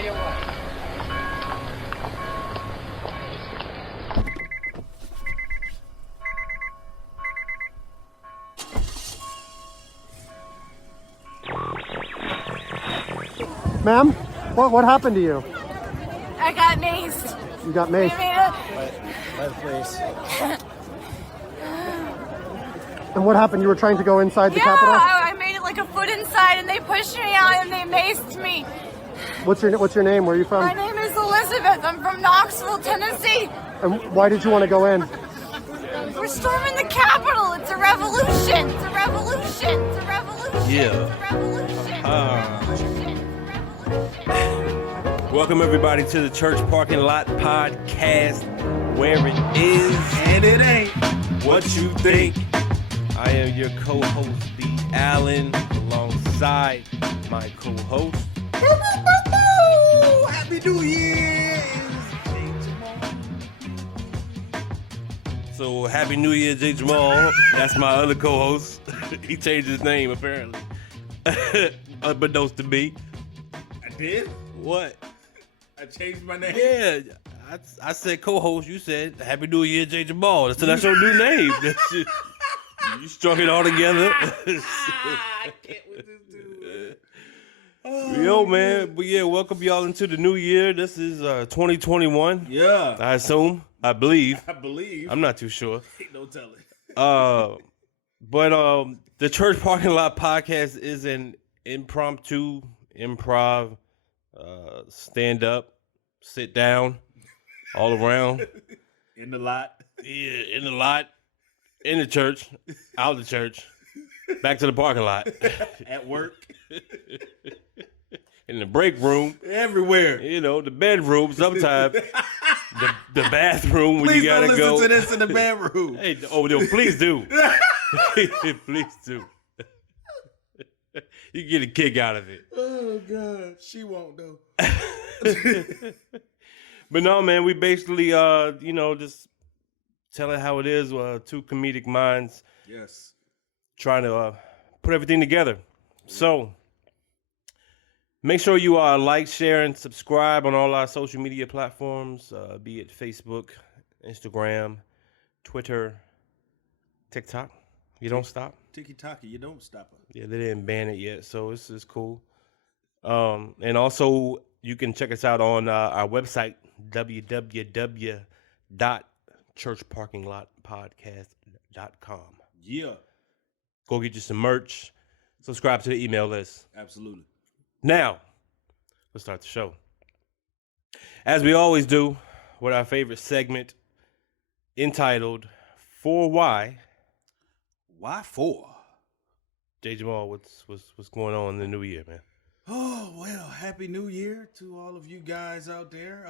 tell you what. Ma'am, what happened to you? I got maced. You got maced. Let please. And what happened? You were trying to go inside the Yeah, Capitol? I made it like a foot inside, and they pushed me out, and they maced me. What's your name? Where are you from? My name is Elizabeth. I'm from Knoxville, Tennessee. And why did you want to go in? We're storming the Capitol. It's a revolution. It's a revolution. It's a revolution. Yeah. It's a revolution. Welcome everybody to the Church Parking Lot Podcast, where it is and it ain't what you think. I am your co-host, B. Allen, alongside my co-host. Happy New Year! So happy New Year, J. Jamal. That's my other co-host. He changed his name apparently, unbeknownst to me. I did? What? I changed my name? Yeah, I said co-host. You said Happy New Year, J. Jamal. So that's your new name. You strung it all together. I can't with this dude. Yo, man. But yeah, welcome y'all into the new year. This is 2021. Yeah. I assume. I believe. I believe. I'm not too sure. Ain't no telling. But the Church Parking Lot Podcast is an impromptu, improv, stand up, sit down, all around. In the lot. Yeah, in the lot, in the church, out the church, back to the parking lot. At work. In the break room. Everywhere. You know, the bedroom sometimes. the bathroom when Please you gotta don't go. listen to this in the bedroom. Hey, no, please do. Please do. You get a kick out of it. Oh, God. She won't, though. But no, man, we basically, just telling how it is. Two comedic minds. Yes. Trying to put everything together. So, make sure you like, share, and subscribe on all our social media platforms, be it Facebook, Instagram, Twitter, TikTok. You don't stop. Tiki-taki, you don't stop her. Yeah, they didn't ban it yet, so this is cool. And also, you can check us out on our website, www.churchparkinglotpodcast.com. Yeah. Go get you some merch. Subscribe to the email list. Absolutely. Now, let's start the show. As we always do, with our favorite segment entitled, For Why? Why for? J. Jamal, what's going on in the new year, man? Oh, well, Happy New Year to all of you guys out there.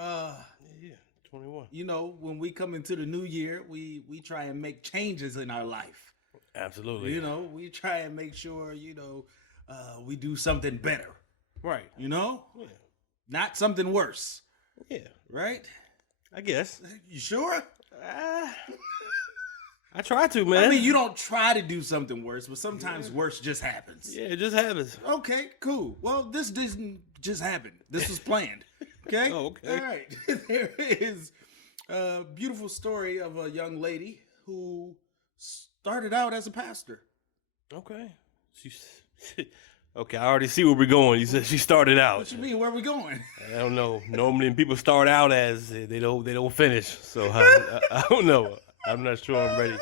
Yeah, 21. You know, when we come into the new year, we try and make changes in our life. Absolutely. You know, we try and make sure, we do something better. Right. You know? Yeah. Not something worse. Yeah. Right? I guess. You sure? I try to, man. I mean, you don't try to do something worse, but sometimes worse just happens. Yeah, it just happens. Okay, cool. Well, this didn't just happen. This was planned. Okay? Oh, okay. All right. There is a beautiful story of a young lady who started out as a pastor. Okay. Okay, I already see where we're going. You said she started out. What you mean? Where are we going? I don't know. Normally, people start out as they don't finish. So I don't know. I'm not sure I'm ready.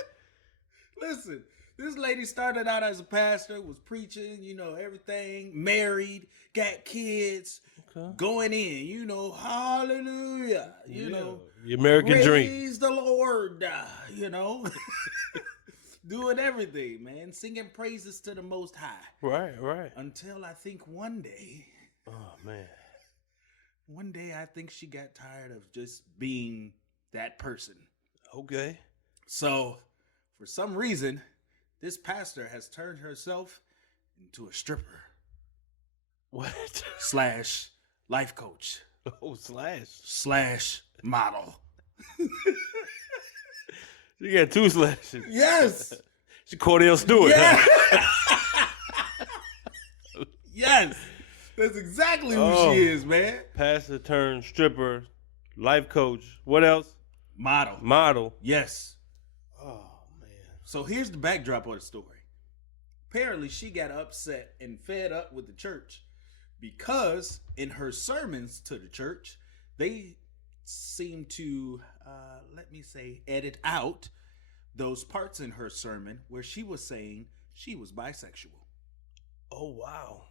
Listen, this lady started out as a pastor, was preaching, everything, married, got kids, going in, hallelujah, the American dream. Praise the Lord, doing everything, man, singing praises to the Most High. Right. Until I think one day, I think she got tired of just being that person. Okay. So, for some reason, this pastor has turned herself into a stripper. What? / life coach. Oh, / model. You got two slashes. Yes. She Cordell Stewart. Yeah. Huh? Yes. That's exactly who she is, man. Pastor turned stripper, life coach. What else? Model. Yes. Oh, man. So here's the backdrop of the story. Apparently, she got upset and fed up with the church because in her sermons to the church, they seem to, edit out those parts in her sermon where she was saying she was bisexual. Oh, wow.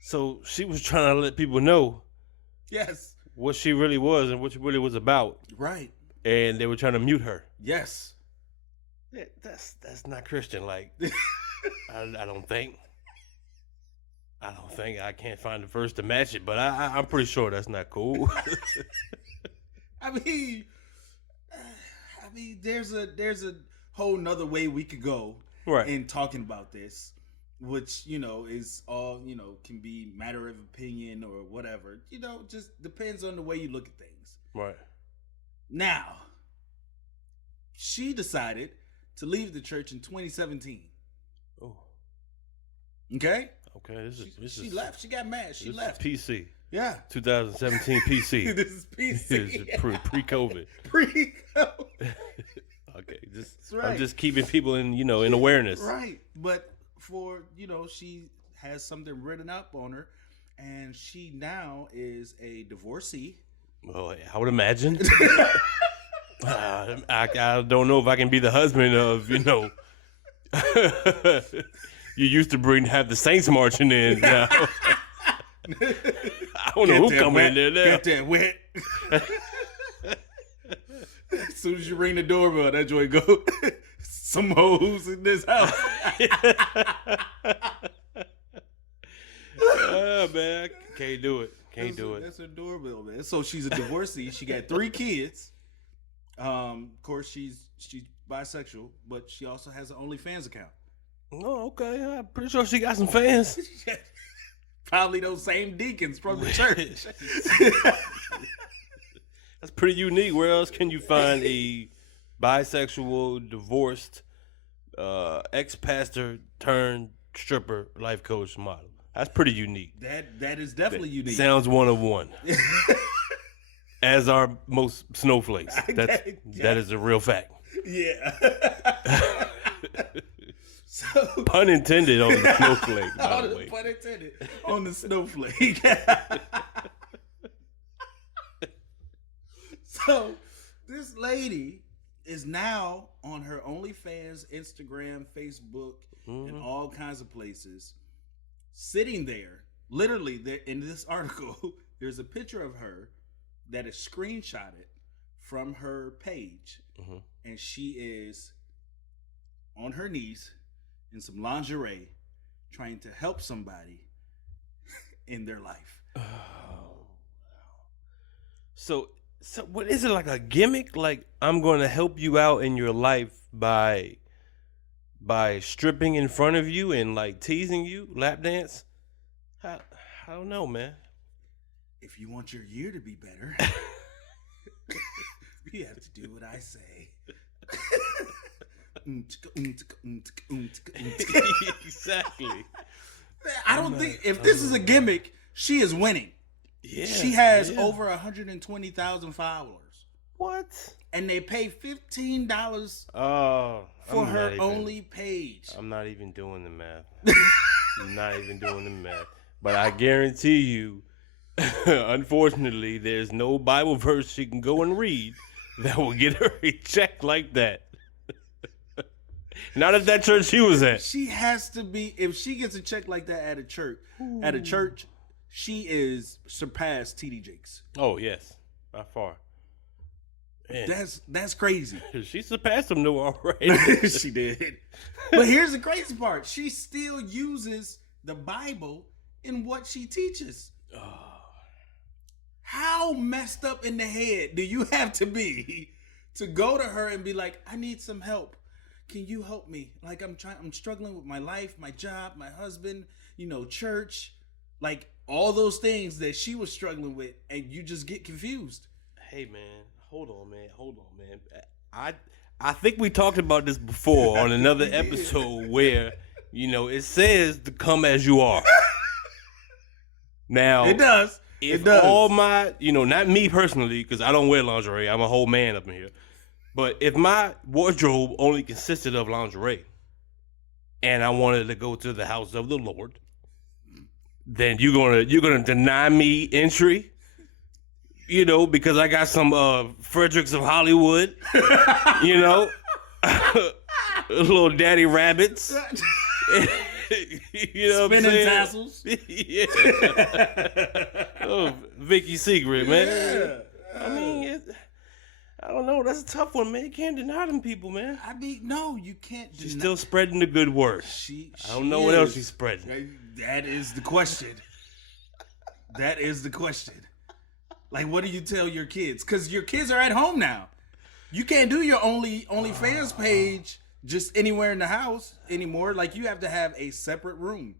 So she was trying to let people know Yes. what she really was and what she really was about. Right. And they were trying to mute her. Yes. Yeah, that's not Christian. Like, I don't think. I can't find the verse to match it, but I'm pretty sure that's not cool. I mean, there's a whole nother way we could go in talking about this, which, is all, can be matter of opinion or whatever. Just depends on the way you look at things. Right. Now, she decided to leave the church in 2017. Oh. Okay? Okay, she left. She got mad. She left. PC. Yeah. 2017 PC. This is PC. This is pre-COVID. Pre-COVID. Okay, right. I'm just keeping people in awareness. Right. But for, she has something written up on her, and she now is a divorcee. Well, I would imagine. I don't know if I can be the husband of, you used to have the Saints marching in. Now. I don't know who coming in there now. Get that wet. As soon as you ring the doorbell, that joy go, some hoes in this house. Oh, man, I can't do it. Can't do it. That's her doorbell, man. So she's a divorcee. She got 3 kids. Of course, she's bisexual, but she also has an OnlyFans account. Oh, okay. I'm pretty sure she got some fans. Probably those same deacons from the church. That's pretty unique. Where else can you find a bisexual, divorced, ex-pastor turned stripper life coach model? That's pretty unique. That is definitely unique. Sounds 101. As are most snowflakes. That is a real fact. Yeah. Pun intended on the snowflake. By the way. Pun intended on the snowflake. So this lady is now on her OnlyFans, Instagram, Facebook, and all kinds of places, sitting there. Literally, there in this article, there's a picture of her that is screenshotted from her page, and she is on her knees in some lingerie trying to help somebody in their life. Oh. So what is it, like a gimmick? Like, I'm going to help you out in your life by stripping in front of you and like teasing you, lap dance? I don't know, man. If you want your year to be better, you have to do what I say. Exactly. I don't think if this is a gimmick, she is winning. Yeah, she has over 120,000 followers. What? And they pay $15 for her only page. I'm not even doing the math. I'm not even doing the math. But I guarantee you, unfortunately, there's no Bible verse she can go and read that will get her a check like that. Not at that church she was at. She has to be, if she gets a check like that at a church, she is surpassed TD Jakes. Oh, yes. By far. Man. That's crazy. She surpassed him though already. She did. But here's the crazy part. She still uses the Bible in what she teaches. Oh. How messed up in the head do you have to be to go to her and be like, I need some help. Can you help me? Like, I'm struggling with my life, my job, my husband, church, like all those things that she was struggling with, and you just get confused. Hey man, hold on, man. I think we talked about this before on another episode where, it says to come as you are. Now It does. If It does. all my, not me personally, because I don't wear lingerie, I'm a whole man up in here. But if my wardrobe only consisted of lingerie, and I wanted to go to the house of the Lord, then you're gonna deny me entry, because I got some Fredericks of Hollywood, little daddy rabbits. Spinning tassels. Yeah. Oh, Vicky Secret, man. Yeah. I mean, I don't know. That's a tough one, man. You can't deny them people, man. I mean, no, you can't. She's still spreading the good word. I don't know what else she's spreading. That is the question. That is the question. Like, what do you tell your kids? Because your kids are at home now. You can't do your OnlyFans page just anywhere in the house anymore. Like, you have to have a separate room.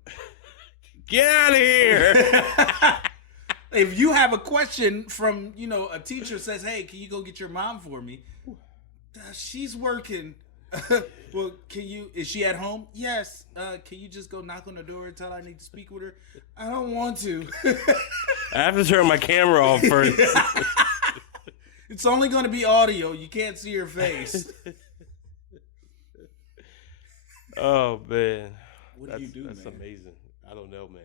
Get out of here. If you have a question from, a teacher says, hey, can you go get your mom for me? She's working. Well, is she at home? Yes. Can you just go knock on the door and tell her I need to speak with her? I don't want to. I have to turn my camera off first. It's only going to be audio. You can't see her face. Oh, man. What do you do, That's man? amazing. I don't know, man.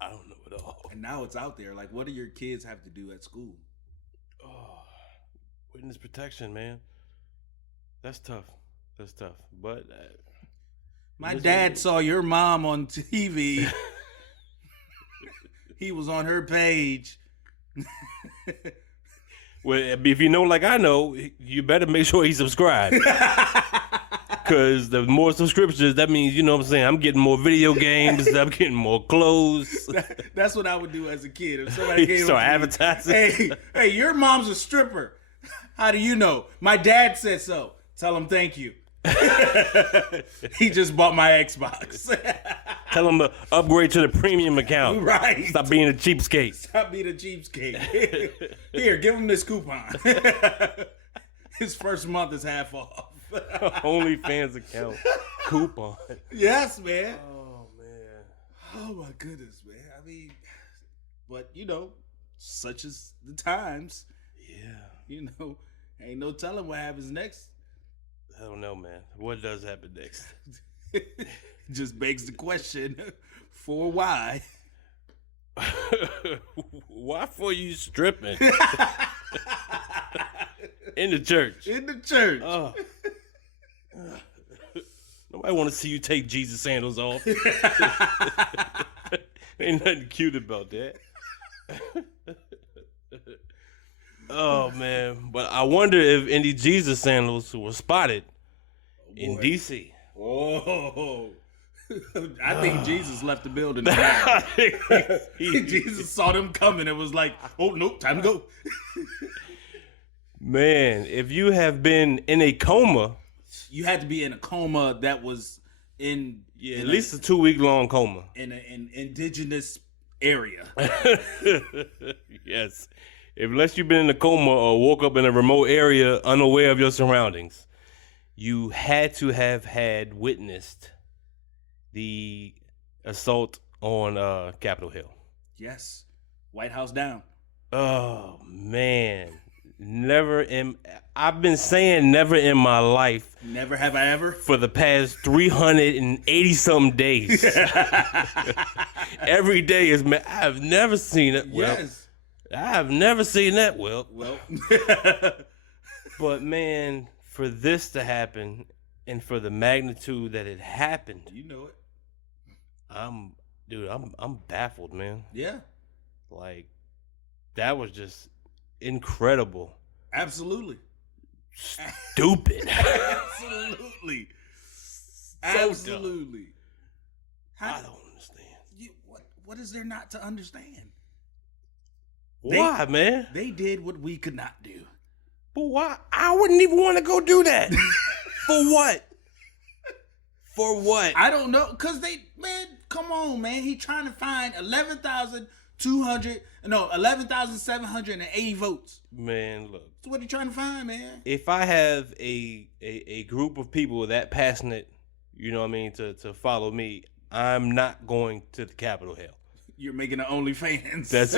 I don't know at all. And now it's out there. Like, what do your kids have to do at school? Oh, witness protection, man. That's tough. But My dad saw your mom on TV. He was on her page. Well, if you know like I know, you better make sure he's subscribed. Because the more subscriptions, that means, you know what I'm saying, I'm getting more video games, I'm getting more clothes. That's what I would do as a kid. If somebody came Start up to me, advertising. Hey, your mom's a stripper. How do you know? My dad said so. Tell him thank you. He just bought my Xbox. Tell him to upgrade to the premium account. Right. Stop being a cheapskate. Stop being a cheapskate. Here, give him this coupon. His first month is half off. OnlyFans account. Coupon. Yes, man. Oh, man. Oh, my goodness, man. I mean, but, such as the times. Yeah. Ain't no telling what happens next. I don't know, man. What does happen next? Just begs the question for why. Why for you stripping? In the church. In the church. Nobody want to see you take Jesus sandals off. Ain't nothing cute about that. Oh, man. But I wonder if any Jesus sandals were spotted in D.C. Oh. I think Jesus left the building. Jesus saw them coming and was like, oh, nope, time to go. Man, if you have been in a coma. You had to be in a coma that was in at least a 2-week-long coma. In an indigenous area. Yes. Unless you've been in a coma or woke up in a remote area unaware of your surroundings, you had to have had witnessed the assault on Capitol Hill. Yes. White House down. Oh, man. I've been saying never in my life. Never have I ever? For the past 380-something days. Every day is, man, I've never seen it. Yes. I've never seen that, Well. But, man, for this to happen and for the magnitude that it happened. You know it. I'm baffled, man. Yeah. Like, that was just incredible. Absolutely. Stupid. Absolutely. Absolutely. I don't understand. What is there not to understand? Why, man? They did what we could not do. But why? I wouldn't even want to go do that. For what? For what? I don't know. Because come on, man. He trying to find 11,780 votes. Man, look. That's what he trying to find, man. If I have a group of people that passionate, you know what I mean, to follow me, I'm not going to the Capitol Hill. you're making an OnlyFans. That's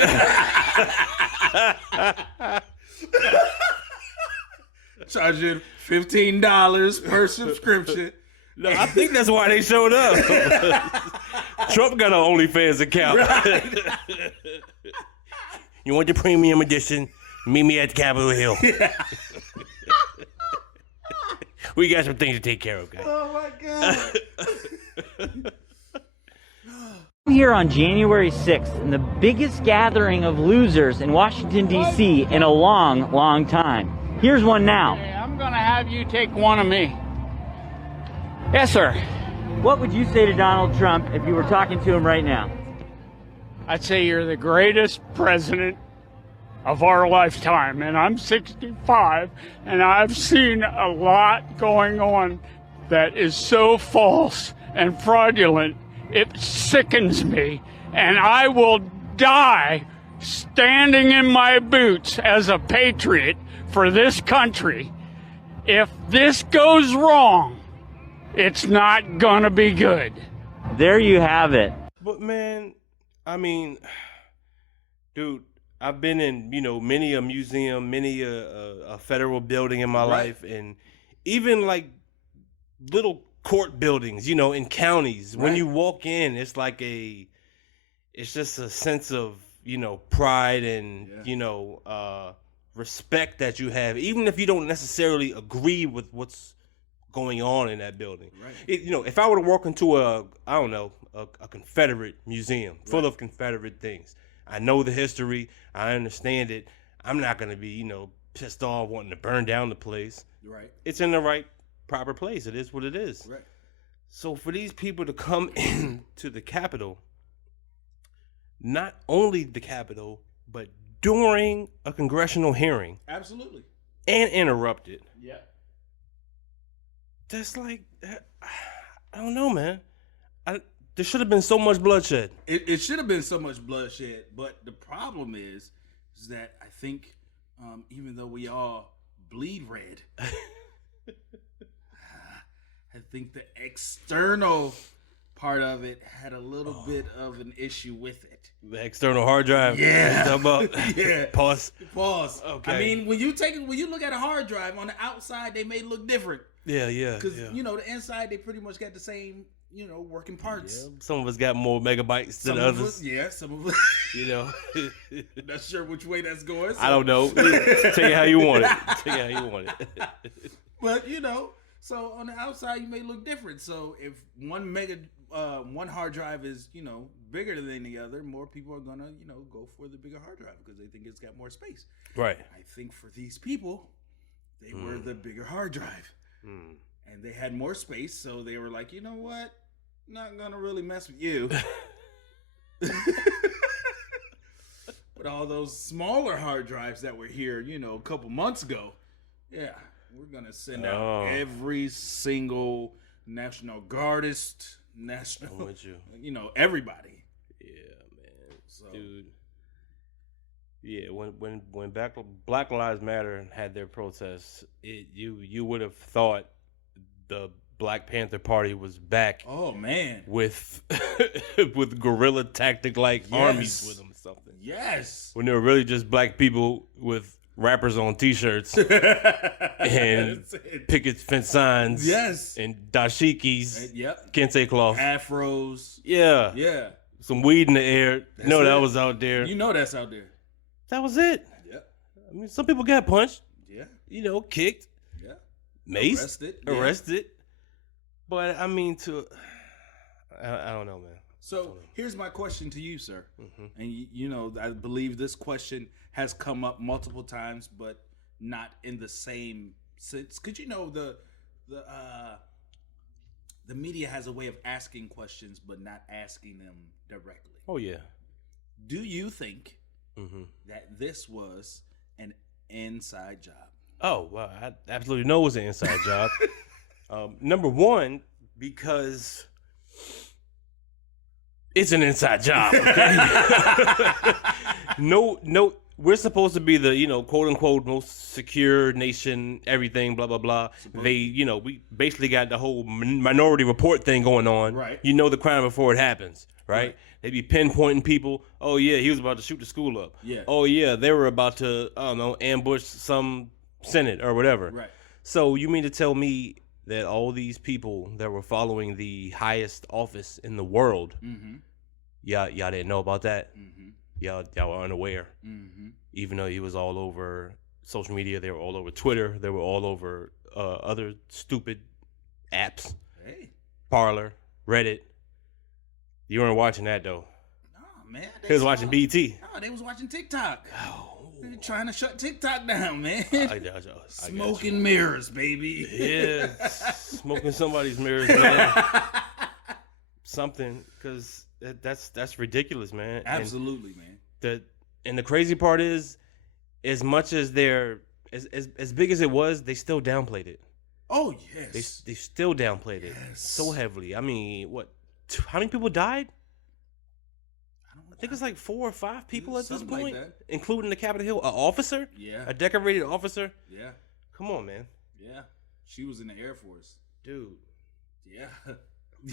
charging $15 per subscription. No, I think that's why they showed up. Trump got an OnlyFans account. Right. You want the premium edition? Meet me at Capitol Hill. Yeah. We got some things to take care of, guys. Oh my God. I'm here on January 6th in the biggest gathering of losers in Washington, D.C. in a long, long time. Here's one now. Hey, I'm gonna have you take one of me. Yes, sir. What would you say to Donald Trump if you were talking to him right now? I'd say you're the greatest president of our lifetime, and I'm 65, and I've seen a lot going on that is so false and fraudulent, it sickens me, and I will die standing in my boots as a patriot for this country. If this goes wrong, it's not gonna be good. There you have it. But man, I mean, dude, I've been in, many a museum, many a federal building in my life, and even like little court buildings, in counties. Right. When you walk in, it's like it's just a sense of, pride and, respect that you have, even if you don't necessarily agree with what's going on in that building. Right. If I were to walk into a Confederate museum full of Confederate things, I know the history, I understand it. I'm not going to be, pissed off wanting to burn down the place. Right. It's in the right, proper place. It is what it is. Right. So for these people to come into the Capitol, not only the Capitol, but during a congressional hearing. Absolutely. And interrupt it. Yeah. That's like, I don't know, man. There should have been so much bloodshed. It should have been so much bloodshed, but the problem is that I think even though we all bleed red, I think the external part of it had a little bit of an issue with it. The external hard drive. Yeah. Yeah. Pause. Okay. I mean, when you look at a hard drive on the outside, they may look different. Yeah. Because the inside they pretty much got the same, working parts. Yeah. Some of us got more megabytes than others. Some of us. Not sure which way that's going. So. I don't know. Take it how you want it. But so on the outside you may look different. So if one hard drive is bigger than the other, more people are gonna go for the bigger hard drive because they think it's got more space. Right. I think for these people, they were the bigger hard drive, and they had more space, so they were like, you know what, not gonna really mess with you. But all those smaller hard drives that were here, a couple months ago, yeah, we're gonna send out every single National Guardist, I'm with you. Everybody. Yeah, man. So. Dude. Yeah, when Black Lives Matter had their protests, you would have thought the Black Panther Party was back. Oh man, with guerrilla tactic like armies with them or something. Yes, when they were really just black people with rappers on T-shirts and picket fence signs. Yes, and dashikis. Yep, kente cloth, afros. Yeah. Some weed in the air. That was out there. That's out there. That was it. Yeah. I mean, some people got punched. Yeah. Kicked. Yeah. Maced. Arrested. But I mean, I don't know, man. So here's my question to you, sir. And I believe this question has come up multiple times, but not in the same sense. Because the media has a way of asking questions, but not asking them directly. Oh yeah. Do you think that this was an inside job? Oh well, I absolutely know it was an inside job. Number one, because it's an inside job. Okay? No, we're supposed to be the quote unquote most secure nation, everything, blah blah blah. We basically got the whole Minority Report thing going on. Right. The crime before it happens. right? They'd be pinpointing people. Oh yeah, he was about to shoot the school up. Yeah. Oh yeah, they were about to, I don't know, ambush some Senate or whatever. Right. So you mean to tell me that all these people that were following the highest office in the world, y'all didn't know about that? Y'all were unaware. Even though he was all over social media, they were all over Twitter, they were all over other stupid apps, Parler, Reddit. You weren't watching that though. No, man. He was watching BT. No, they was watching TikTok. Oh. They're trying to shut TikTok down, man. I Smoking mirrors, baby. Yeah, smoking somebody's mirrors, man. Something, because that's ridiculous, man. Absolutely, man. And the crazy part is, as much as they're as big as it was, they still downplayed it. Oh yes, they still downplayed it so heavily. I mean, what? How many people died? I think it's like 4 or 5 people at this point, like including the Capitol Hill, an officer. Yeah, a decorated officer. Yeah, come on, man. Yeah, she was in the Air Force, dude. Yeah,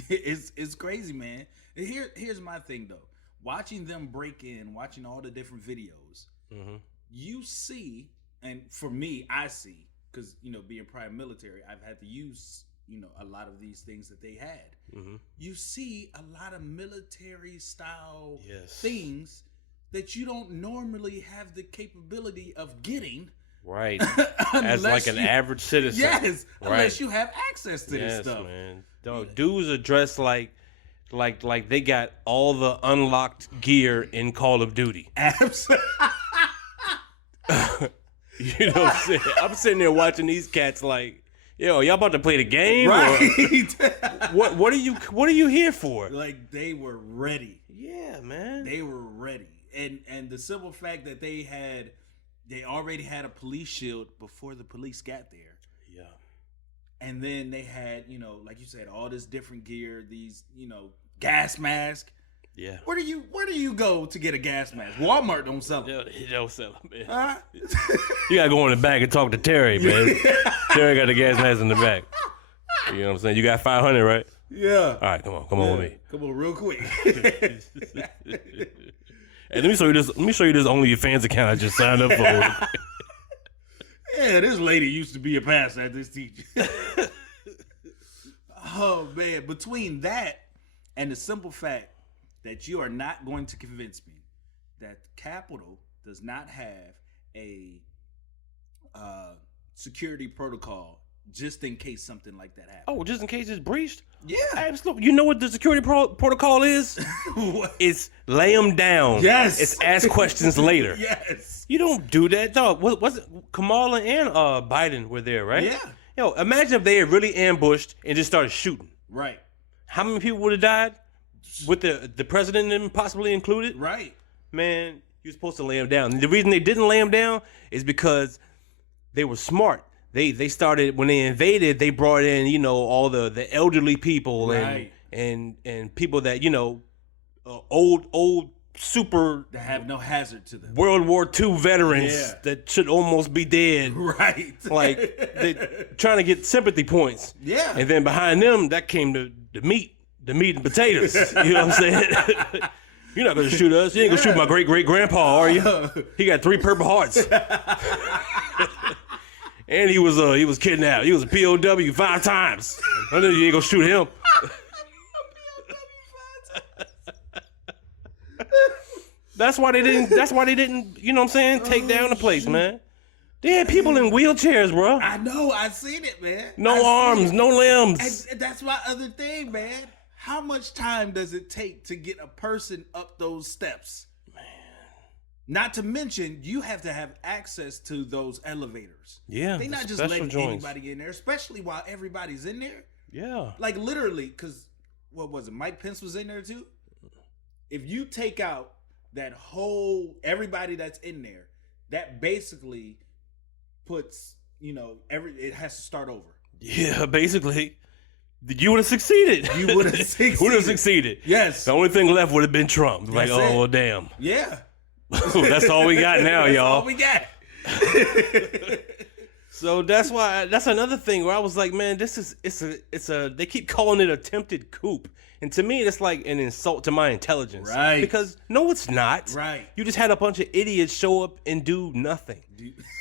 it's crazy, man. Here's my thing though. Watching them break in, watching all the different videos, you see, and for me, I see, because being prior military, I've had to use a lot of these things that they had. You see a lot of military style things that you don't normally have the capability of getting. Right. As like an average citizen. Yes. Right. Unless you have access to this stuff. Man. Dudes are dressed like they got all the unlocked gear in Call of Duty. Absolutely. You know what I'm saying? I'm sitting there watching these cats like, yo, y'all about to play the game? Right. Or what are you here for? Like, they were ready. Yeah, man. They were ready. And the simple fact that they already had a police shield before the police got there. Yeah. And then they had, like you said, all this different gear, these, gas mask. Yeah. Where do you go to get a gas mask? Walmart don't sell them. He don't sell them, man. Huh? You gotta go in the back and talk to Terry, man. Terry got the gas mask in the back. You know what I'm saying? You got 500, right? Yeah. All right, come on with me. Come on, real quick. Hey, let me show you this OnlyFans account I just signed up for. Yeah, this lady used to be a pastor at this teacher. Oh man, between that and the simple fact that you are not going to convince me that the Capitol does not have a security protocol just in case something like that happens. Oh, just in case it's breached? Yeah. Absolutely. You know what the security protocol is? It's lay them down. Yes. It's ask questions later. Yes. You don't do that, dog. Was it Kamala and Biden were there, right? Yeah. Yo, imagine if they had really ambushed and just started shooting. Right. How many people would have died? With the president and possibly included? Right. Man, you're supposed to lay them down. And the reason they didn't lay them down is because they were smart. They started, when they invaded, they brought in, all the elderly people right. and people that, old super that have no hazard to them. World War II veterans that should almost be dead. Right. Like they trying to get sympathy points. Yeah. And then behind them, that came the meat and potatoes. You know what I'm saying? You're not gonna shoot us. You ain't gonna shoot my great grandpa, are you? He got 3 Purple Hearts. And he was kidnapped. He was a POW 5 times. I know you ain't gonna shoot him. That's why they didn't, you know what I'm saying, take down the place, man. They had people in wheelchairs, bro. I know, I seen it, man. No arms, no limbs. And that's my other thing, man. How much time does it take to get a person up those steps? Man. Not to mention, you have to have access to those elevators. Yeah. They not just letting anybody in there, especially while everybody's in there. Yeah. Like literally, because what was it? Mike Pence was in there too. If you take out that whole everybody that's in there, that basically puts, it has to start over. Yeah, basically. You would have succeeded. You would have succeeded. Yes. The only thing left would have been Trump. That's like, oh, well, damn. Yeah. That's all we got now, y'all. That's all we got. So that's why that's another thing where I was like, man, they keep calling it attempted coup. And to me, it's like an insult to my intelligence. Right. Because no, it's not. Right. You just had a bunch of idiots show up and do nothing.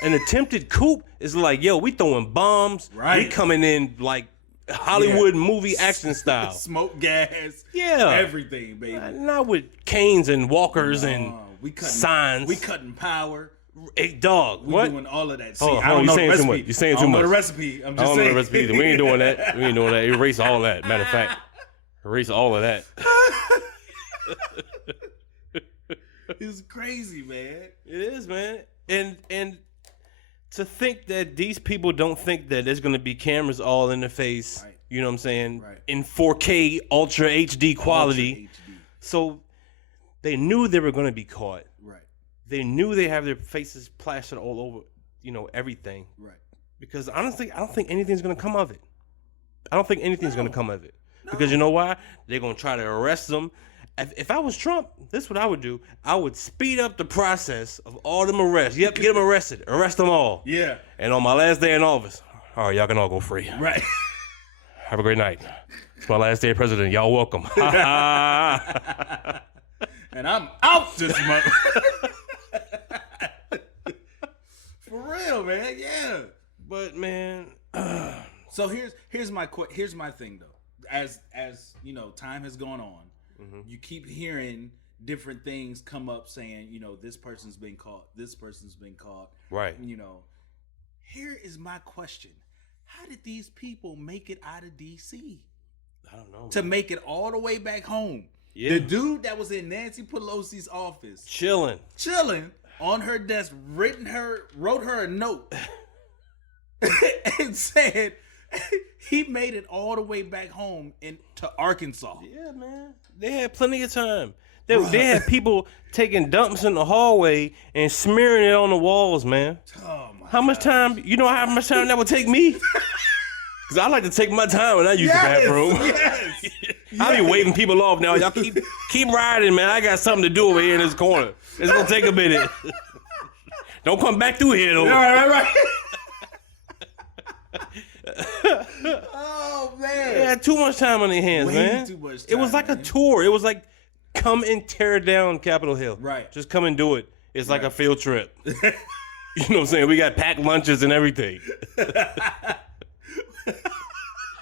An attempted coup is like, yo, we throwing bombs. Right. We coming in like Hollywood movie action style. Smoke gas. Yeah. Everything, baby. Not with canes and walkers and we cutting, signs. We cutting power. Hey, dog. We what? doing all of that. See, Hold on, I don't you know the saying too recipe. much. You're saying I don't too know much. the recipe. I'm I just don't saying. know the recipe either. We ain't doing that. We ain't doing that. Erase all that. Matter of fact, erase all of that. It's crazy, man. It is, man. And to think that these people don't think that there's gonna be cameras all in the face. Right. You know what I'm saying? Right. In 4K Ultra HD quality. Ultra HD. So they knew they were gonna be caught. Right. They knew they have their faces plastered all over, everything. Right. Because honestly, I don't think anything's gonna come of it. I don't think anything's gonna come of it. Because you know why? They're gonna try to arrest them. If I was Trump, this is what I would do. I would speed up the process of all them arrests. Yep, get them arrested. Arrest them all. Yeah. And on my last day in office, all right, y'all can all go free. Right. Have a great night. It's my last day as president. Y'all welcome. And I'm out this month. For real, man. Yeah. But man, So here's my thing though. As time has gone on, you keep hearing different things come up saying, this person's been caught, this person's been caught. right. Here is my question. How did these people make it out of DC? I don't know. To make it all the way back home. Yeah. The dude that was in Nancy Pelosi's office, Chilling. on her desk, wrote her a note and said he made it all the way back home to Arkansas. Yeah, man. They had plenty of time. They had people taking dumps in the hallway and smearing it on the walls, man. Oh my How much time? You know how much time that would take me? Because I like to take my time when I use the bathroom. Yes. I be waving people off now. Y'all keep riding, man. I got something to do over here in this corner. It's gonna take a minute. Don't come back through here though. Right. Oh man. They had too much time on their hands, Way man. too much It was time, like a man. tour. It was like come and tear down Capitol Hill. Right. Just come and do it. It's like a field trip. You know what I'm saying? We got packed lunches and everything.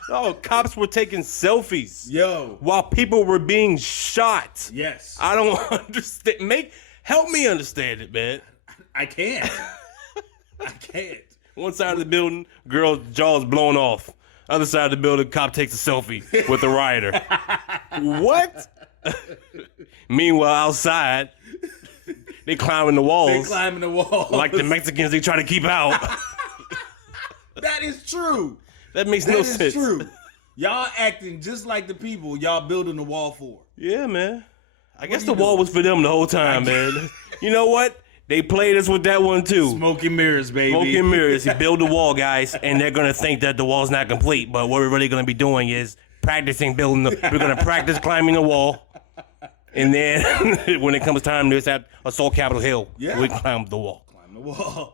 Oh, cops were taking selfies. Yo. While people were being shot. Yes. I don't understand. Help me understand it, man. I can't. I can't. One side of the building, girl's jaw's blown off. Other side of the building, cop takes a selfie with the rioter. What? Meanwhile, outside, they climbing the walls. Like the Mexicans they try to keep out. That is true. That makes no sense. That is true. Y'all acting just like the people y'all building the wall for. Yeah, man. I guess you the wall doing? was for them the whole time, man. You know what? They played us with that one too. Smoke and mirrors, baby. Smoke and mirrors. You build the wall, guys, and they're gonna think that the wall's not complete. But what we're really gonna be doing is practicing building. We're gonna practice climbing the wall, and then when it comes time to assault Capitol Hill, we climb the wall. Climb the wall.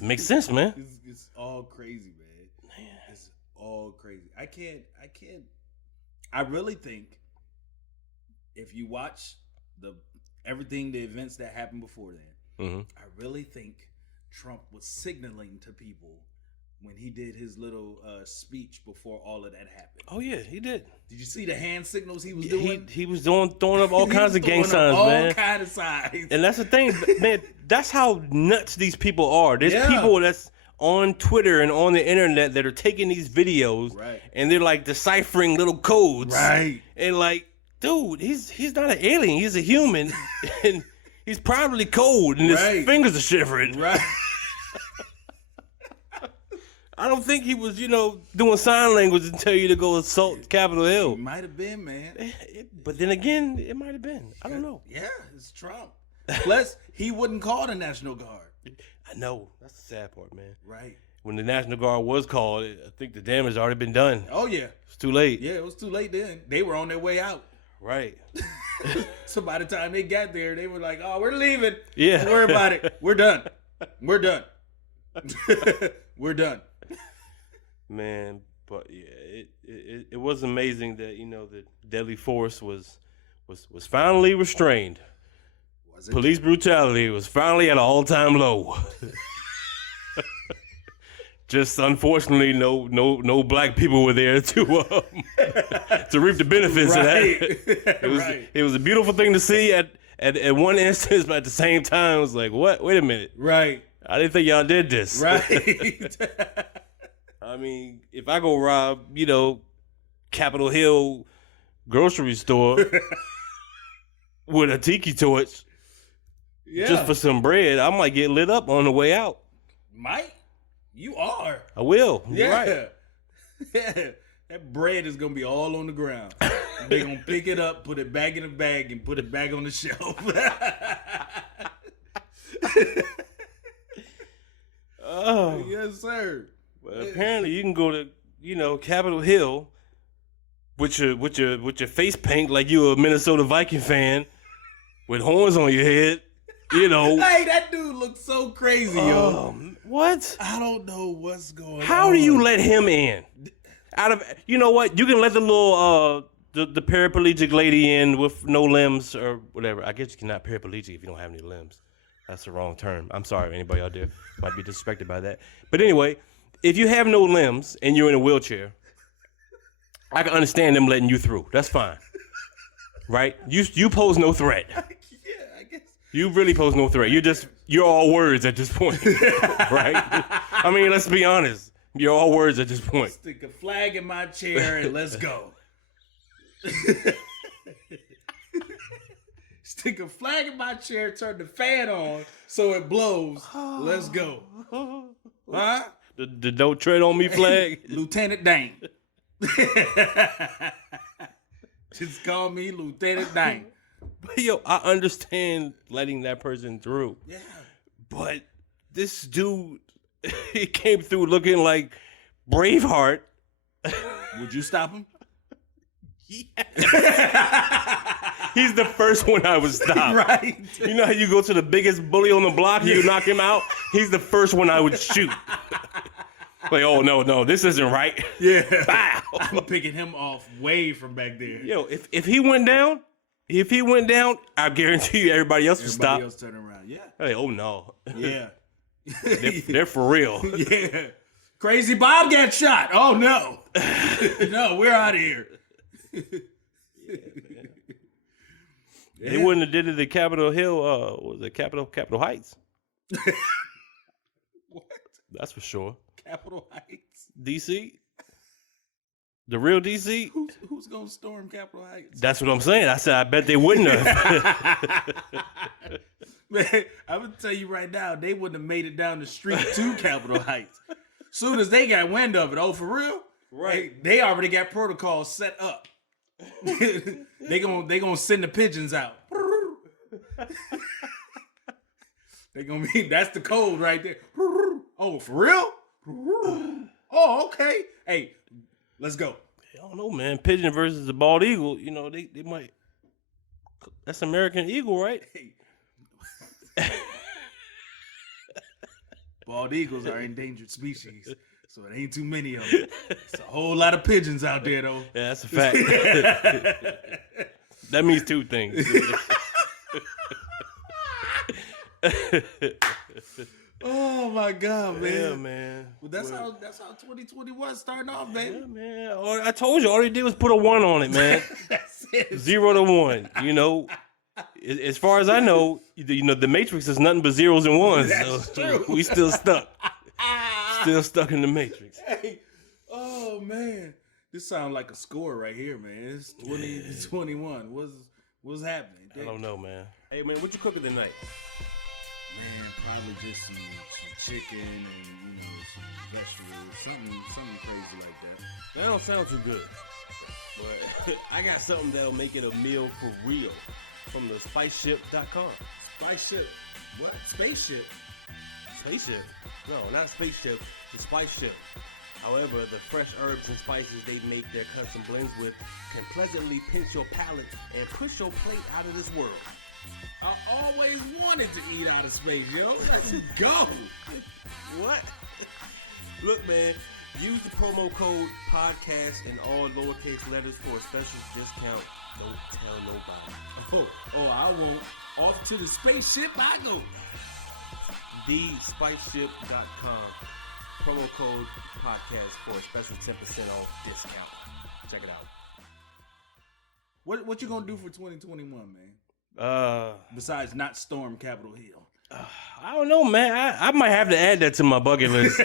Makes sense, man. It's all crazy, man. It's all crazy. I can't. I really think if you watch the events that happened before then, I really think Trump was signaling to people when he did his little speech before all of that happened. Oh yeah, he did. Did you see the hand signals he was doing? He was throwing up all He kinds was of gang throwing up signs, all man. kind of signs. And that's the thing, man. That's how nuts these people are. There's Yeah. people that's on Twitter and on the internet that are taking these videos, Right. and they're like deciphering little codes, Right. And like, dude, he's not an alien. He's a human, and he's probably cold, and Right. his fingers are shivering. Right. I don't think he was, doing sign language and tell you to go assault Capitol Hill. Might have been, man. But then again, it might have been. I don't know. Yeah, it's Trump. Plus, he wouldn't call the National Guard. I know. That's the sad part, man. Right. When the National Guard was called, I think the damage already been done. Oh, yeah. It's too late. Yeah, it was too late then. They were on their way out. Right. So by the time they got there, they were like, oh, we're leaving. Yeah. Don't worry about it. We're done. We're done. We're done. Man, but yeah, it was amazing that the deadly force was finally restrained. Was it? Police brutality was finally at an all-time low. Just unfortunately, no black people were there to reap the benefits of that. It was a beautiful thing to see at one instance, but at the same time, it was like, what? Wait a minute. Right. I didn't think y'all did this. Right. I mean, if I go rob, Capitol Hill grocery store with a tiki torch just for some bread, I might get lit up on the way out. Might? You are. I will. You're right. Yeah. That bread is going to be all on the ground. They're going to pick it up, put it back in the bag, and put it back on the shelf. Oh. Yes, sir. Well, apparently you can go to, Capitol Hill with your face paint like you a Minnesota Viking fan with horns on your head, Hey, that dude looks so crazy, yo. What? I don't know what's going on. How do you let him in? Out of what? You can let the little the paraplegic lady in with no limbs or whatever. I guess you cannot paraplegic if you don't have any limbs. That's the wrong term. I'm sorry, anybody out there might be disrespected by that. But anyway, if you have no limbs and you're in a wheelchair, I can understand them letting you through. That's fine, right? You pose no threat. Yeah, I guess. You really pose no threat. You're all words at this point, right? I mean, let's be honest. You're all words at this point. Stick a flag in my chair and let's go. Stick a flag in my chair, turn the fan on so it blows. Let's go. Huh? The don't tread on me flag. Lieutenant Dane. Just call me Lieutenant Dane. But yo, I understand letting that person through. Yeah. But this dude, he came through looking like Braveheart. Would you stop him? He's the first one I would stop. Right. You know how you go to the biggest bully on the block and you knock him out? He's the first one I would shoot. Like, oh, no, this isn't right. Yeah. Bow. I'm picking him off way from back there. Yo, if he went down, I guarantee you everybody else would stop. Everybody else turn around. Yeah. Hey, oh no. Yeah. They're for real. Yeah. Crazy Bob got shot. Oh no. No, we're out of here. They wouldn't have did it at Capitol Hill, was it Capitol Heights? What? That's for sure. Capitol Heights. DC? The real DC? Who's gonna storm Capitol Heights? That's what I'm saying. I said I bet they wouldn't have. Man, I'm gonna tell you right now, they wouldn't have made it down the street to Capitol Heights. Soon as they got wind of it, oh, for real? Right. They already got protocols set up. they gonna send the pigeons out. They gonna be, that's the code right there. Oh, for real? Oh, okay. Hey, let's go. I don't know, man. Pigeon versus the bald eagle. They might. That's American Eagle, right? Hey. Bald eagles are endangered species, so it ain't too many of them. It's a whole lot of pigeons out there, though. Yeah, that's a fact. That means two things. Oh my God, man! Yeah, man. Well, that's how 2021 starting off, baby. Yeah, man. I told you, all they did was put a 1 on it, man. That's it. 0 to 1. As far as I know, the Matrix is nothing but zeros and ones. That's true. We still stuck. Still stuck in the Matrix. Hey, oh man, this sounds like a score right here, man. It's 2021. What's happening? I don't know, man. Hey, man, what you cooking tonight? Man, probably just some chicken and some vegetables, something crazy like that. That don't sound too good. But I got something that'll make it a meal for real from the spiceship.com. Spaceship? What? Spaceship? Spaceship? No, not a spaceship. The Spice Ship. However, the fresh herbs and spices they make their custom blends with can pleasantly pinch your palate and push your plate out of this world. I always wanted to eat out of space, yo. Let's go. What? Look, man, use the promo code podcast and all lowercase letters for a special discount. Don't tell nobody. I won't. Off to the spaceship I go. TheSpiceship.com. Promo code podcast for a special 10% off discount. Check it out. What you gonna do for 2021, man? Besides not storm Capitol Hill. I don't know, man. I might have to add that to my bucket list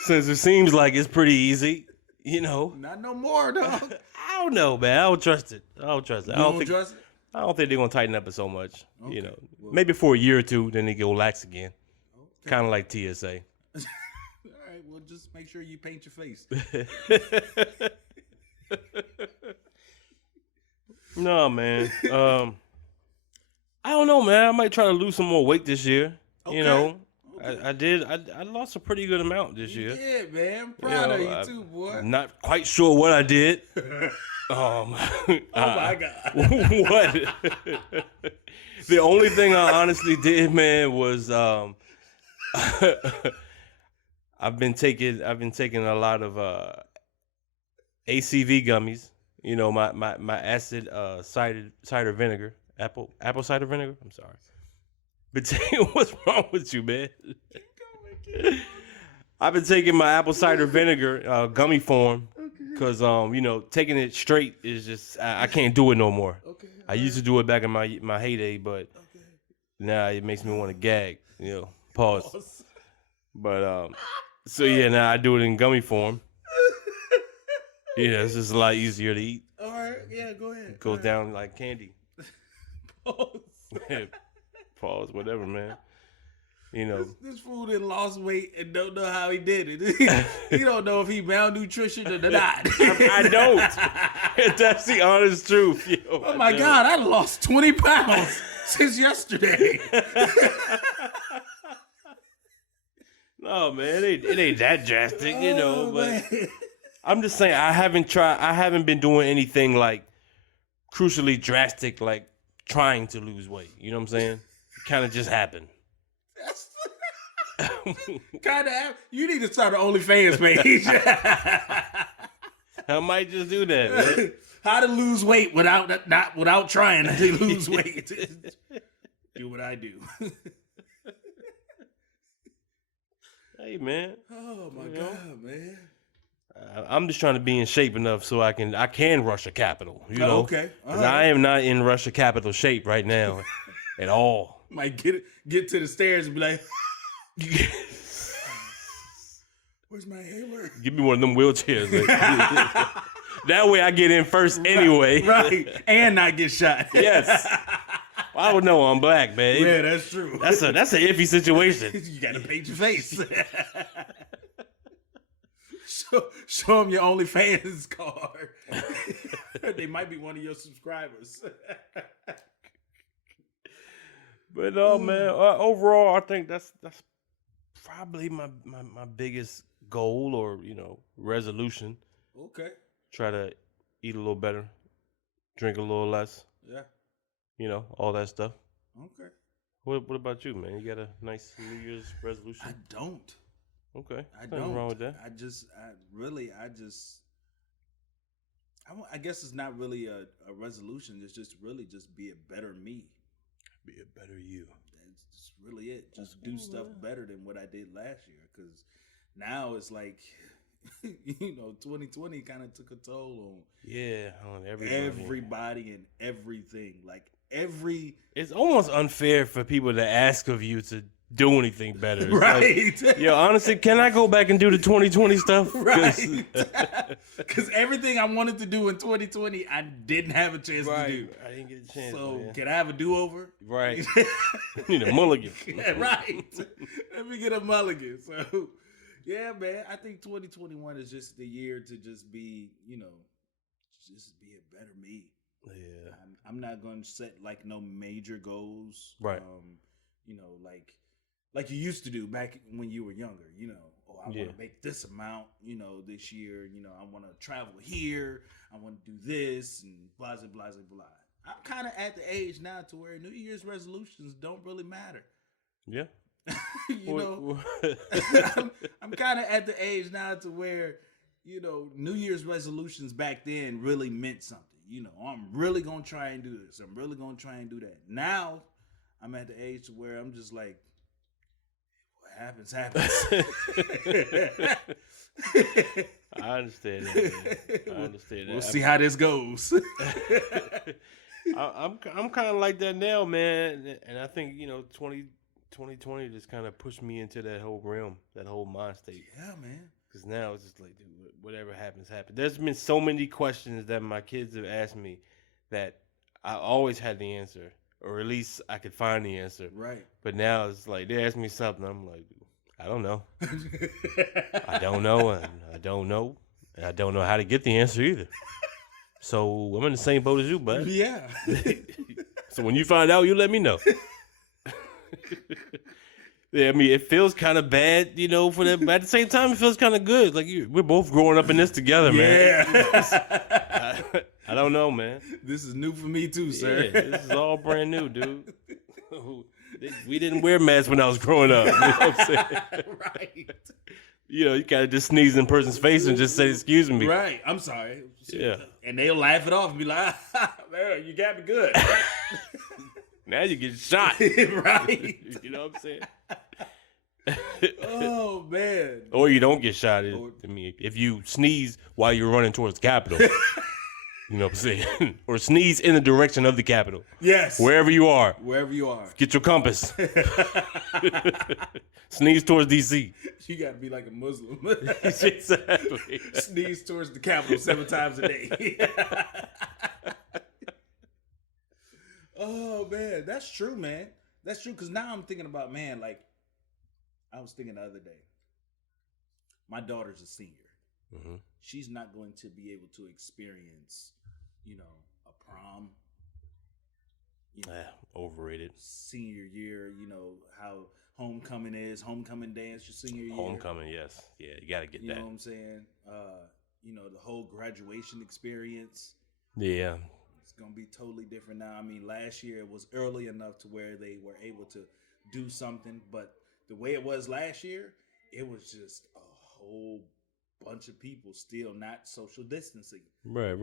since it seems like it's pretty easy. You know, Not no more, dog. I don't know, man. I don't trust it. You don't trust it? I don't think they're gonna tighten up it so much. Okay. You know, Well- maybe for a year or two, then they go lax again. Okay. Kind of like TSA. All right, well, just make sure you paint your face. No, man. I don't know, man. I might try to lose some more weight this year. Okay. You know, Okay. I did. I lost a pretty good amount this year. Yeah, man. Proud of know, you too, boy. I'm not quite sure what I did. Oh my God. What? The only thing I honestly did, man, was I've been taking a lot of ACV gummies. You know, my acid cider vinegar, apple cider vinegar. I'm sorry. But what's wrong with you, man? I've been taking my apple cider vinegar gummy form because you know, taking it straight is just I can't do it no more. Okay. I used to do it back in my heyday, but now it makes me want to gag. You know, pause. But so yeah, now I do it in gummy form. Yeah, it's just a lot easier to eat. All right. Yeah, go ahead. It goes down like candy. Pause. Pause, whatever, man. You know. This fool done lost weight and don't know how he did it. He don't know if he malnutrition or not. I don't. That's the honest truth. Yo, Oh my God, I lost 20 pounds since yesterday. No, man, it ain't that drastic, you know. Oh, But man. I'm just saying, I haven't been doing anything like crucially drastic, like trying to lose weight. You know what I'm saying? It kind of just happened. Kind of. You need to start an OnlyFans page. I might just do that, man. How to lose weight without trying to lose weight. Do what I do. Hey, man. Oh my God, man. I'm just trying to be in shape enough so I can rush a capital. You know, Okay. All 'Cause right. I am not in rush a capital shape right now, at all. Might get to the stairs and be like, "Where's my inhaler?" Give me one of them wheelchairs. Man. That way I get in first anyway. Right, and not get shot. Yes. I don't know. I'm black, man. Yeah, that's true. That's an iffy situation. You got to paint your face. Show them your OnlyFans card. They might be one of your subscribers. But no, man. Overall, I think that's probably my biggest goal or resolution. Okay. Try to eat a little better, drink a little less. Yeah. All that stuff. Okay. What about you, man? You got a nice New Year's resolution? I don't. Okay. I Nothing don't. wrong with that. I guess it's not really a resolution. It's just really just be a better me. Be a better you. That's just really it. Just do stuff better than what I did last year. Because now it's like, 2020 kind of took a toll On on everybody and everything. Like It's almost unfair for people to ask of you to do anything better. It's right. Like, honestly, can I go back and do the 2020 stuff? Right. Because everything I wanted to do in 2020, I didn't have a chance to do. I didn't get a chance. So man. can I have a do-over? Right. Need a mulligan. Yeah, right. Let me get a mulligan. So, yeah, man, I think 2021 is just the year to just be, just be a better me. Yeah. I'm not going to set like no major goals. Right. Like you used to do back when you were younger, I want Yeah. to make this amount, this year, I want to travel here. I want to do this and blah, blah, blah, blah. I'm kind of at the age now to where New Year's resolutions don't really matter. Yeah. You know, I'm kind of at the age now to where, you know, New Year's resolutions back then really meant something. You know, I'm really gonna try and do this. I'm really gonna try and do that. Now, I'm at the age where I'm just like, what happens, happens. I understand that. Man. I understand that. We'll see how this goes. I'm kind of like that now, man, and I think 2020 just kind of pushed me into that whole realm, that whole mind state. Yeah, man. Because now it's just like, dude, whatever happens, happens. There's been so many questions that my kids have asked me that I always had the answer, or at least I could find the answer. Right. But now it's like they ask me something, I'm like, I don't know. I don't know, and I don't know, and I don't know how to get the answer either. So I'm in the same boat as you, bud. Yeah. So when you find out, you let me know. Yeah, I mean, it feels kind of bad, for them, but at the same time, it feels kind of good. Like we're both growing up in this together, man. Yeah. I don't know, man. This is new for me too, sir. Yeah, this is all brand new, dude. We didn't wear masks when I was growing up. You know what I'm saying? Right. You kind of just sneeze in a person's face and just say, "Excuse me." Right. I'm sorry. Yeah. And they'll laugh it off and be like, man, you got me good. Now you get shot. Right. You know what I'm saying? Oh, man. Or you don't get shot. I mean, if you sneeze while you're running towards the Capitol. You know what I'm saying? Or sneeze in the direction of the Capitol. Yes. Wherever you are. Wherever you are. Get your compass. Sneeze towards D.C. You got to be like a Muslim. Exactly. Sneeze towards the Capitol 7 times a day. Oh, man. That's true, man. That's true. Because now I'm thinking about, man, like, I was thinking the other day. My daughter's a senior. Mm-hmm. She's not going to be able to experience, a prom. Overrated. Senior year, how homecoming is, homecoming dance your senior year. Homecoming, yes. Yeah, you got to get that. You know what I'm saying? The whole graduation experience. Yeah. It's going to be totally different now. I mean, last year it was early enough to where they were able to do something, but the way it was last year, it was just a whole bunch of people still not social distancing. Right.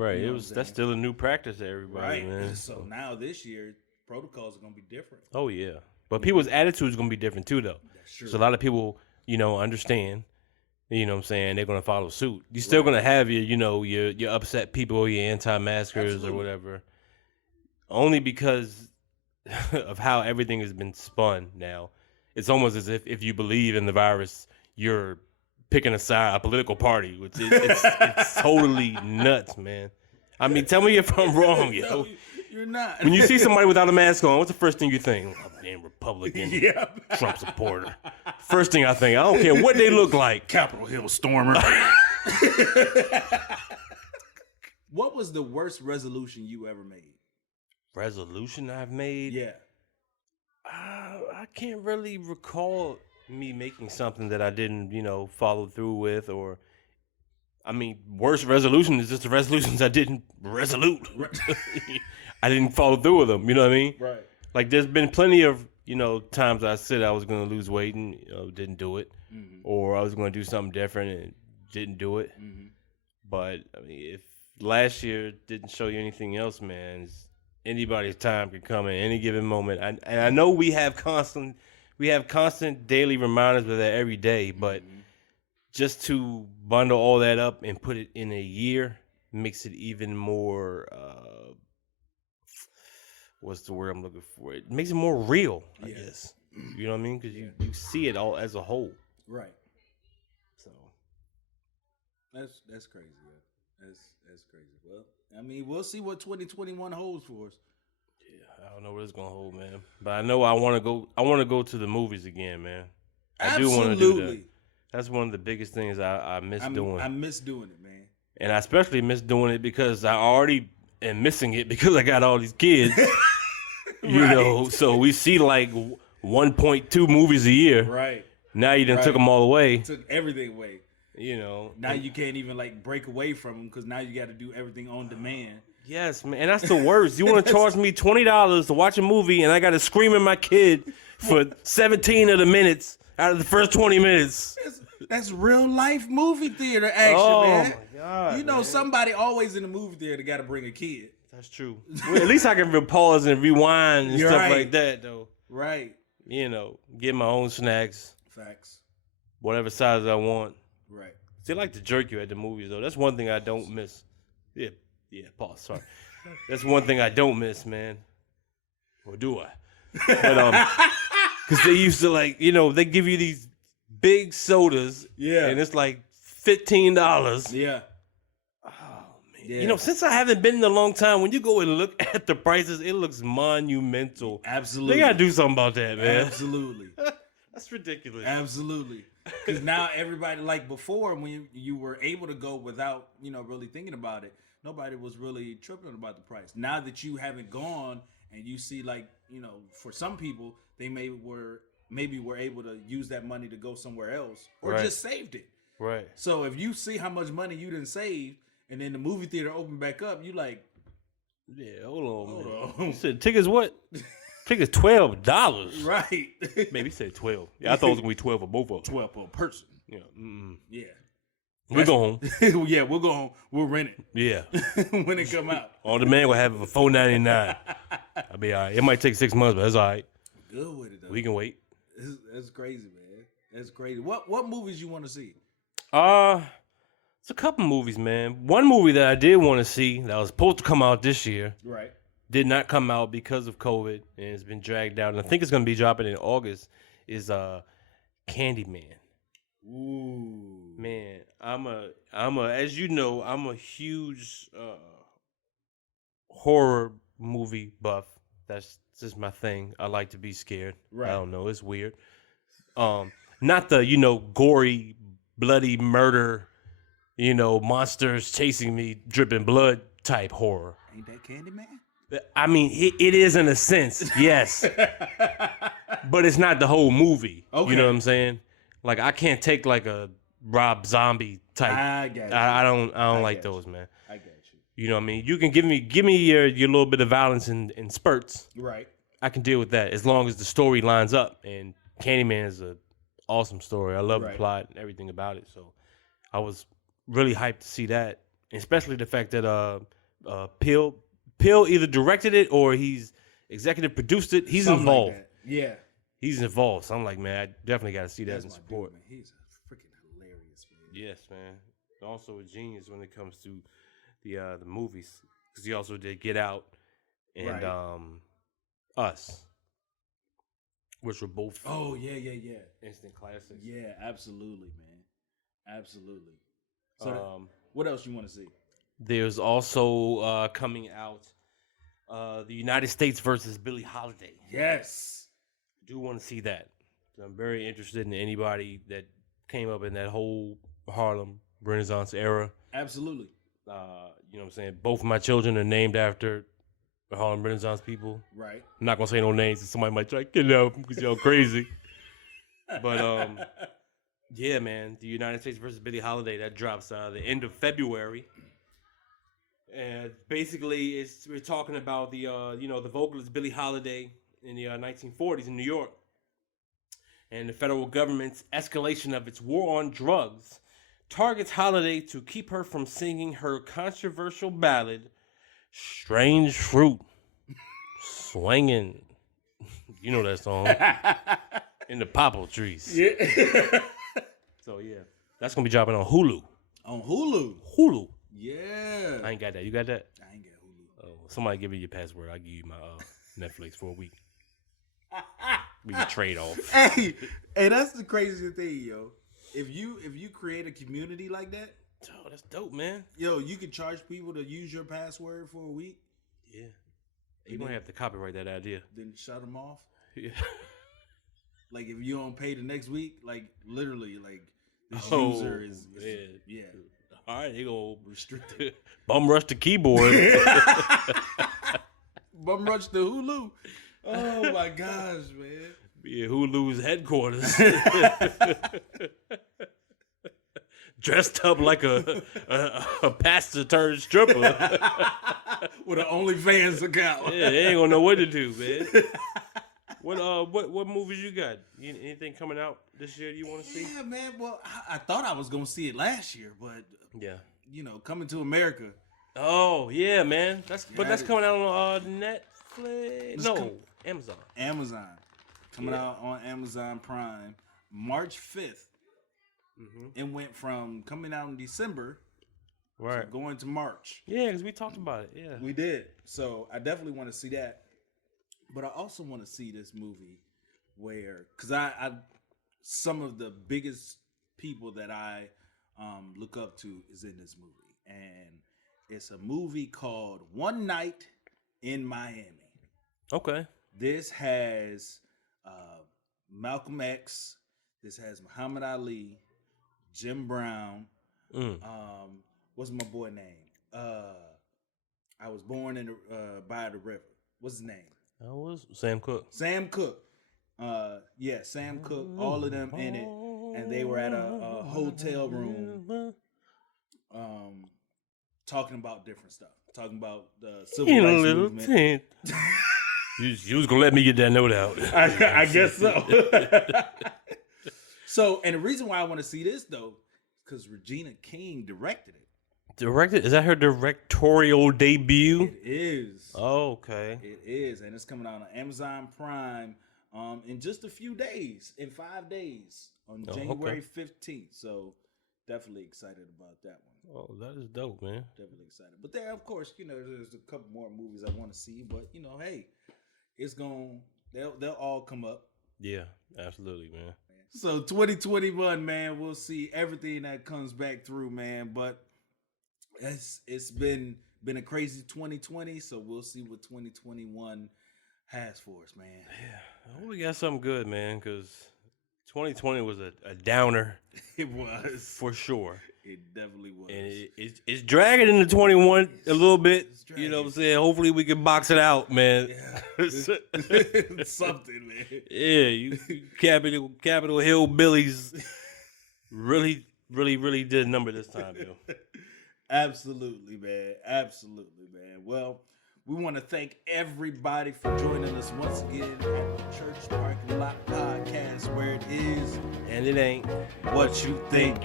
That's still a new practice to everybody, right. Man. So now this year, protocols are going to be different. Oh, yeah. But people's attitudes are going to be different too, though. That's true. So a lot of people, understand, you know what I'm saying, they're going to follow suit. You're still going to have your upset people, your anti-maskers Absolutely. Or whatever. Only because of how everything has been spun now. It's almost as if you believe in the virus, you're picking a political party, which it's totally nuts, man. I mean, tell me if I'm wrong, yo. No, you're not. When you see somebody without a mask on, what's the first thing you think? Oh, damn Republican, Trump supporter. First thing I think, I don't care what they look like. Capitol Hill stormer. What was the worst resolution you ever made? Resolution I've made? Yeah. I can't really recall me making something that I didn't, follow through with, or, I mean, worst resolution is just the resolutions I didn't resolute. I didn't follow through with them, you know what I mean? Right. Like, there's been plenty of, times I said I was going to lose weight and, didn't do it, or I was going to do something different and didn't do it. Mm-hmm. But, I mean, if last year didn't show you anything else, man, anybody's time can come at any given moment. And I know we have constant daily reminders of that every day, but just to bundle all that up and put it in a year makes it even more, what's the word I'm looking for? It makes it more real, I guess. You know what I mean? Because you see it all as a whole. Right. So. That's crazy, yeah. That's crazy. Well, I mean, we'll see what 2021 holds for us. Yeah, I don't know what it's gonna hold, man. But I know I want to go to the movies again, man. I do want to do that. That's one of the biggest things I miss doing. I miss doing it, man. And I especially miss doing it because I already am missing it because I got all these kids. You know, so we see like 1.2 movies a year. Right. Now you done took them all away. Took everything away. You know. Now you can't even like break away from them because now you got to do everything on demand. Yes, man. And that's the worst. You want to charge me $20 to watch a movie and I got to scream at my kid for 17 of the minutes out of the first 20 minutes. That's real life movie theater action, Oh man. my God, you know, man. somebody always in the movie theater got to bring a kid. That's true. Well, at least I can pause and rewind and You're stuff right. like that, though. Right. You know, get my own snacks, Facts. whatever size I want. Right. They like to jerk you at the movies, though. That's one thing I don't miss. Yeah, pause. Sorry. That's one thing I don't miss, man. Or do I? But because they used to they give you these big sodas. Yeah. And it's like $15. Yeah. Oh man. Yeah. Since I haven't been in a long time, when you go and look at the prices, it looks monumental. Absolutely. They gotta do something about that, man. Absolutely. That's ridiculous. Absolutely. Because now everybody, like before, when you were able to go without, really thinking about it, nobody was really tripping about the price. Now that you haven't gone and you see, for some people, they maybe were able to use that money to go somewhere else or Right. just saved it. Right. So if you see how much money you didn't save and then the movie theater opened back up, you like, Yeah, hold on. Hold man. on. You said tickets what? Tickets $12. right. Maybe he said 12. Yeah, I thought it was gonna be 12 for both of them. 12 per person. Yeah. Yeah. We go home. Yeah, we'll go home. We'll rent Yeah. it when it come out. On demand will have it for $4.99. I'll be all right. It might take 6 months, but that's all right. Good with it though. We can wait. That's crazy, man. That's crazy. What movies you want to see? It's a couple movies, man. One movie that I did want to see that was supposed to come out this year Right. did not come out because of COVID and it's been dragged out. And I think it's gonna be dropping in August. Is Candyman. Ooh. Man, I'm a as you know, I'm a huge horror movie buff. That's just my thing. I like to be scared. Right. I don't know, it's weird. Not the, gory, bloody murder, monsters chasing me, dripping blood type horror. Ain't that Candyman? I mean, it is in a sense, yes. But it's not the whole movie. Okay. You know what I'm saying? Like I can't take like a Rob Zombie type. I got you. I don't like got those, man. I got you. You know what I mean? You can give me your little bit of violence in spurts. Right. I can deal with that as long as the story lines up. And Candyman is an awesome story. I love the Right. plot and everything about it. So I was really hyped to see that, and especially the fact that Peele either directed it or he's executive produced it. He's Something like involved. that. Yeah. He's involved. So I'm like, man, I definitely got to see that That's and my support. dude, man. He's freaking hilarious, man. Yes, man. Also a genius when it comes to the movies, because he also did Get Out and Right. Us, which were both Oh yeah. instant classics. Yeah, absolutely, man. Absolutely. So what else you want to see? There's also coming out the United States versus Billie Holiday. Yes. I do want to see that. I'm very interested in anybody that came up in that whole Harlem Renaissance era. Absolutely. You know what I'm saying? Both of my children are named after the Harlem Renaissance people. Right. I'm not gonna say no names, and somebody might try to get out because y'all crazy. But yeah, man, the United States versus Billie Holiday that drops the end of February, and basically we're talking about the the vocalist Billie Holiday in the 1940s in New York, and the federal government's escalation of its war on drugs targets Holiday to keep her from singing her controversial ballad, Strange Fruit, swinging. You know that song. In the popple trees. Yeah. So, yeah. That's going to be dropping on Hulu. On Hulu. Hulu. Yeah. I ain't got that. You got that? I ain't got Hulu. Oh, somebody give me your password. I'll give you my Netflix for a week. We can trade off. Hey, that's the craziest thing, yo. If you create a community like that, Oh, that's dope, man. yo, you can charge people to use your password for a week, Yeah. You're going to have to copyright that idea. then shut them off. Yeah. Like if you don't pay the next week, like literally, like this Oh, user is yeah. yeah All right, they go restricted. bum rush the keyboard. Bum rush the Hulu. Oh my gosh, man. Yeah, Hulu's headquarters. Dressed up like a pastor turned stripper. With an OnlyFans account. Yeah, they ain't gonna know what to do, man. What movies you got? Anything coming out this year you want to see? Yeah, man. Well, I thought I was gonna see it last year, but Yeah. Coming to America. Oh yeah, man. That's Yeah, coming out on Netflix. No, Amazon. Amazon coming out on Amazon Prime March 5th. It went from coming out in December to going to March. Yeah, because we talked about it. Yeah, We did. So I definitely want to see that. But I also want to see this movie because I some of the biggest people that I look up to is in this movie. And it's a movie called One Night in Miami. Okay. This has Malcolm X. This has Muhammad Ali, Jim Brown. What's my boy name? I was born in by the river. What's his name? That was Sam Cooke. Sam Cooke. Sam Cooke. All of them in it, and they were at a hotel room, talking about different stuff. Talking about the civil In a rights little movement. tent. You was gonna let me get that note out. I guess so. So, and the reason why I want to see this though, because Regina King directed it. Directed? Is that her directorial debut? It is. Oh, okay. It is, and it's coming out on Amazon Prime in just a few days, in 5 days, on January 15th. So, definitely excited about that one. Oh, that is dope, man. Definitely excited. But there, of course, there's a couple more movies I want to see, but hey, it's they'll all come up. Yeah, absolutely, man. So 2021, man, we'll see everything that comes back through, man. But it's been a crazy 2020, so we'll see what 2021 has for us, man. Yeah, I hope we got something good, man, because 2020 was a downer. It was. For sure. It definitely was. And it's dragging into 21 a little bit. You know what I'm saying? Hopefully we can box it out, man. Yeah. It's something, man. Yeah, you Capitol Hillbillies really did a number this time, yo. Absolutely, man. Absolutely, man. Well, we want to thank everybody for joining us once again at the Church Parking Lot Podcast, where it is and it ain't what you think.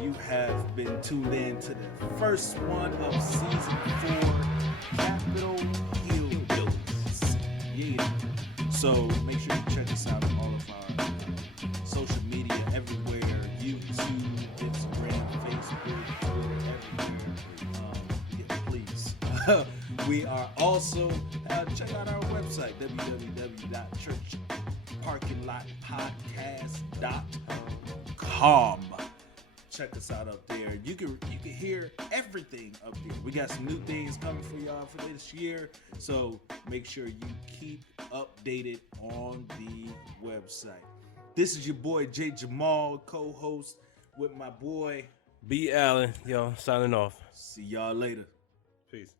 You have been tuned in to the first one of season 4, Capitol Hillbillies. Yeah. So make sure you check us out on all of our social media everywhere: YouTube, Instagram, Facebook, Twitter, everywhere. Please. We are also check out our website www.churchparkinglotpodcast.com. Check us out up there. You can hear everything up there. We got some new things coming for y'all for this year, so make sure you keep updated on the website. This is your boy J Jamal, co-host with my boy B Allen, yo, signing off. See y'all later. Peace.